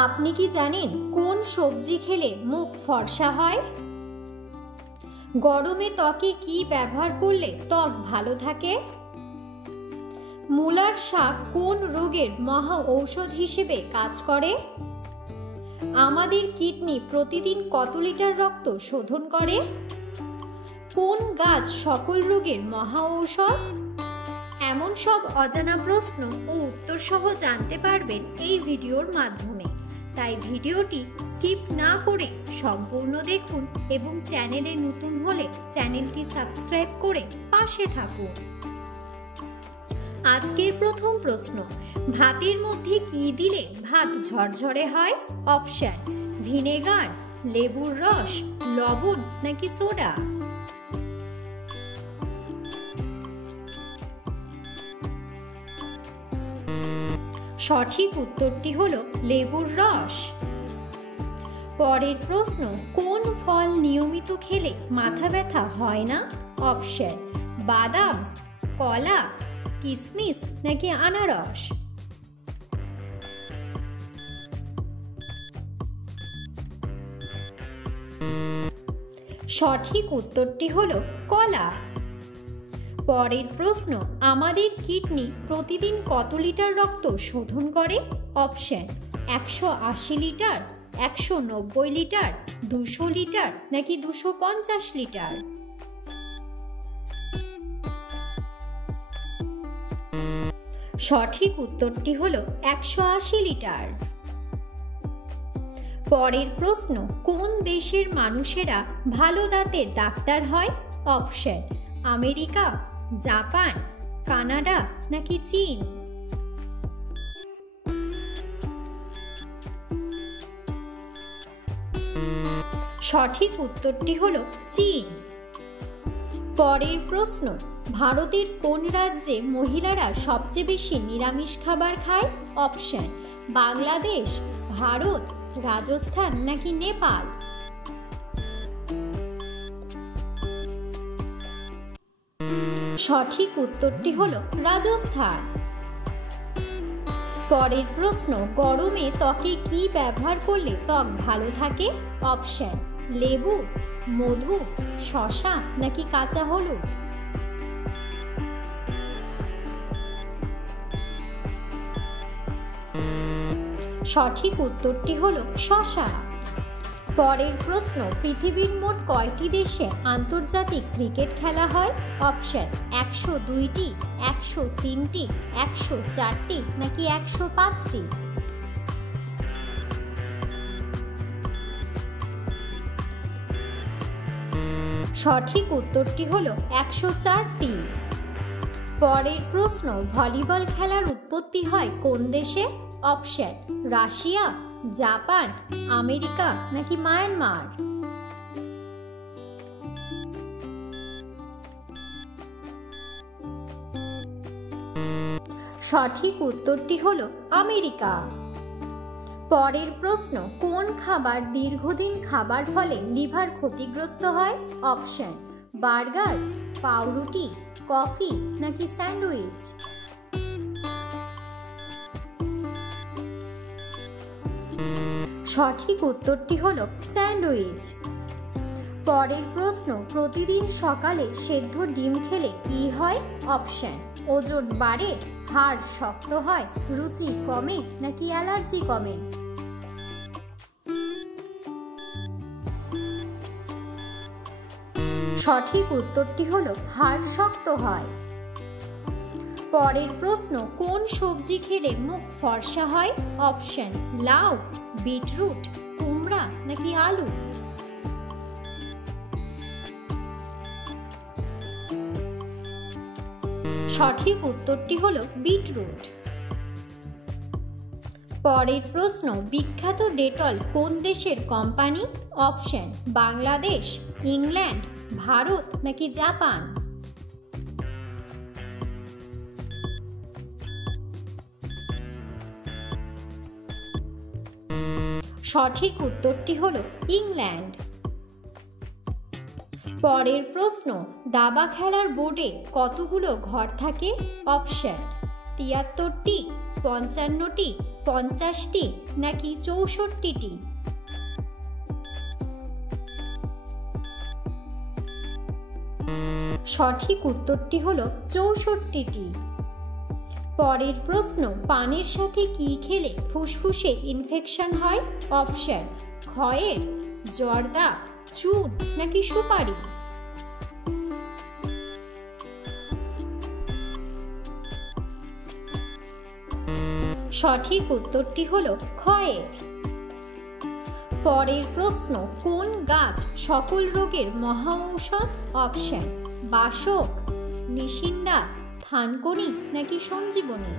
আপনি কি জানেন কোন সবজি খেলে মুখ ফর্সা হয়? গরমে ত্বকে কি ব্যবহার করলে ত্বক ভালো থাকে? মূলার শাক কোন রোগের মহা ঔষধ হিসেবে কাজ করে? আমাদের কিডনি প্রতিদিন কত লিটার রক্ত শোধন করে? কোন গাছ সকল রোগের মহা ঔষধ? এমন সব অজানা প্রশ্ন ও উত্তর সহ জানতে পারবেন এই ভিডিওর মাধ্যমে। তাই ভিডিওটি স্কিপ না করে সম্পূর্ণ দেখুন এবং চ্যানেলে নতুন হলে চ্যানেলটি সাবস্ক্রাইব করে পাশে থাকুন। আজকের প্রথম প্রশ্ন, ভাতের মধ্যে কি দিলে ভাত ঝরঝরে হয়? অপশন: ভিনেগার, লেবুর রস, লবণ নাকি সোডা? সঠিক উত্তরটি হলো লেবুর রস। পরের প্রশ্ন, কোন ফল নিয়মিত খেলে মাথা ব্যথা হয় না? অপশন: বাদাম, কলা, কিশমিশ নাকি আনারস? সঠিক উত্তরটি হলো কলা। পরের প্রশ্ন, আমাদের কিডনি প্রতিদিন কত লিটার রক্ত শোধন করে? অপশন: 180 লিটার, 190 লিটার, 200 লিটার নাকি 250 লিটার? সঠিক উত্তরটি হলো 180 লিটার। পরের প্রশ্ন, কোন দেশের মানুষেরা ভালো দাঁতের ডাক্তার হয়? অপশন: আমেরিকা, জাপান, কানাডা নাকি চীন? সঠিক উত্তরটি হলো চীন। পরের প্রশ্ন, ভারতের কোন রাজ্যে মহিলারা সবচেয়ে বেশি নিরামিষ খাবার খায়? অপশন: বাংলাদেশ, ভারত, রাজস্থান নাকি নেপাল? সঠিক উত্তরটি হলো রাজস্থান। পরের প্রশ্ন, গরমে ত্বকে কি ব্যবহার করলে ত্বক ভালো থাকে? অপশন: লেবু, মধু, শসা নাকি কাঁচা হলুদ? সঠিক উত্তরটি হলো শসা। পরের প্রশ্ন, পৃথিবীর মোট কয়টি দেশে আন্তর্জাতিক ক্রিকেট খেলা হয়? অপশন: 102টি, 103টি, 104টি নাকি 105টি? সঠিক উত্তরটি হলো 104টি। পরের প্রশ্ন, ভলিবল খেলার উৎপত্তি হয় কোন দেশে? অপশন: রাশিয়া, জাপান, আমেরিকা নাকি মায়ানমার? সঠিক উত্তরটি হলো আমেরিকা। পরের প্রশ্ন, কোন খাবার দীর্ঘদিন খাবার ফলে লিভার ক্ষতিগ্রস্ত হয়? অপশন: বার্গার, পাউরুটি, কফি নাকি স্যান্ডউইচ? সঠিক উত্তরটি হলো স্যান্ডউইচ। পরের প্রশ্ন, প্রতিদিন সকালে সেদ্ধ ডিম খেলে কি হয়? অপশন: ওজন বাড়ে, হাড় শক্ত হয়, রুচি কমে নাকি অ্যালার্জি কমে? সঠিক উত্তরটি হলো হাড় শক্ত হয়। পরের প্রশ্ন, কোন সবজি খেলে মুখ ফর্সা হয়? অপশন: লাউ, বিটরুট, কুমড়া নাকি আলু? সঠিক উত্তরটি হলো বিটরুট। পরের প্রশ্ন, বিখ্যাত ডেটল কোন দেশের company? Option: Bangladesh, England, Bharat নাকি জাপান? সঠিক উত্তরটি হলো ইংল্যান্ড। পরের প্রশ্ন, দাবা খেলার বোর্ডে কতগুলো ঘর থাকে? অপশন: ৭৩টি, ৫৫টি, ৫০টি নাকি ৬৪টি? সঠিক উত্তরটি হলো ৬৪টি। পরের প্রশ্ন, পানের সাথে কি খেলে ফুসফুসে ইনফেকশন হয়? অপশন: খয়ের, জর্দা, চুন নাকি সুপারি? সঠিক উত্তরটি হলো খয়ের। পরের প্রশ্ন, কোন গাছ সকল রোগের মহা ঔষধ? অপশন: বাসক, নিশিন্দা, থানকুনি নাকি সঞ্জীবনী?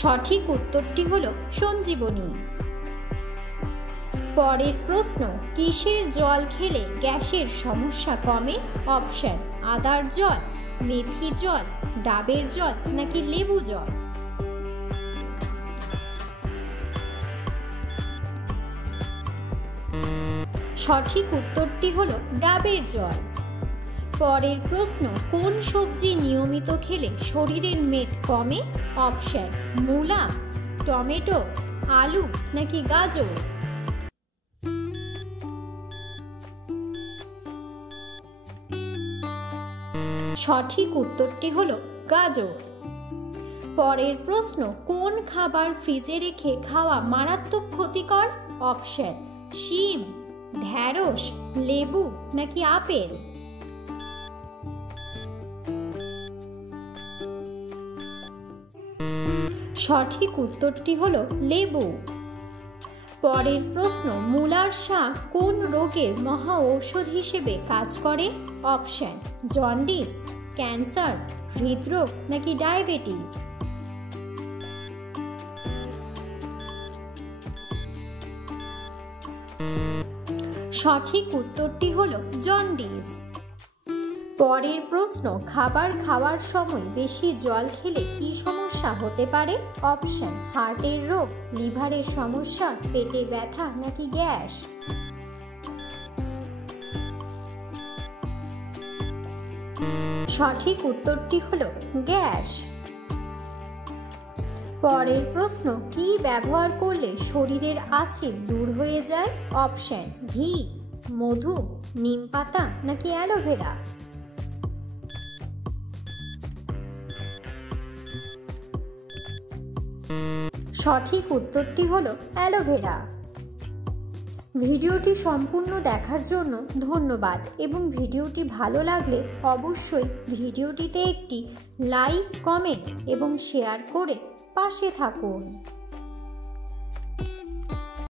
সঠিক উত্তরটি হলো সঞ্জীবনী। পরের প্রশ্ন, কিসের জল খেলে গ্যাসের সমস্যা কমে? অপশন: আদার জল, মেথি জল, ডাবের জল নাকি লেবু জল? সঠিক উত্তরটি হলো ডাবের জল। পরের প্রশ্ন, কোন সবজি নিয়মিত খেলে শরীরের মেদ কমে? অপশন: মূলা, টমেটো, আলু নাকি গাজর? সঠিক উত্তরটি হলো গাজর। পরের প্রশ্ন, কোন খাবার ফ্রিজে রেখে খাওয়া মারাত্মক ক্ষতিকর? অপশন: শিম, ঢ্যাঁড়স, লেবু নাকি আপেল? সঠিক উত্তরটি হলো লেবু। পরের প্রশ্ন, মূলার শাক কোন রোগের মহা ঔষধ হিসেবে কাজ করে? অপশন: জন্ডিস, ক্যান্সার, হৃদরোগ নাকি ডায়াবেটিস? সঠিক উত্তরটি হলো জন্ডিস। পরের প্রশ্ন, খাবার খাওয়ার সময় বেশি জল খেলে কি সমস্যা হতে পারে? অপশন: হার্টের রোগ, লিভারের সমস্যা, পেটে ব্যথা নাকি গ্যাস? সঠিক উত্তরটি হলো গ্যাস। পরের প্রশ্ন, কি ব্যবহার করলে শরীরের আঁচিল দূর হয়ে যায়? অপশন: ঘি, মধু, নিমপাতা নাকি অ্যালোভেরা? সঠিক উত্তরটি হলো অ্যালোভেরা। ভিডিওটি সম্পূর্ণ দেখার জন্য ধন্যবাদ এবং ভিডিওটি ভালো লাগলে অবশ্যই ভিডিওটিতে একটি লাইক, কমেন্ট এবং শেয়ার করে পাশে থাকুন।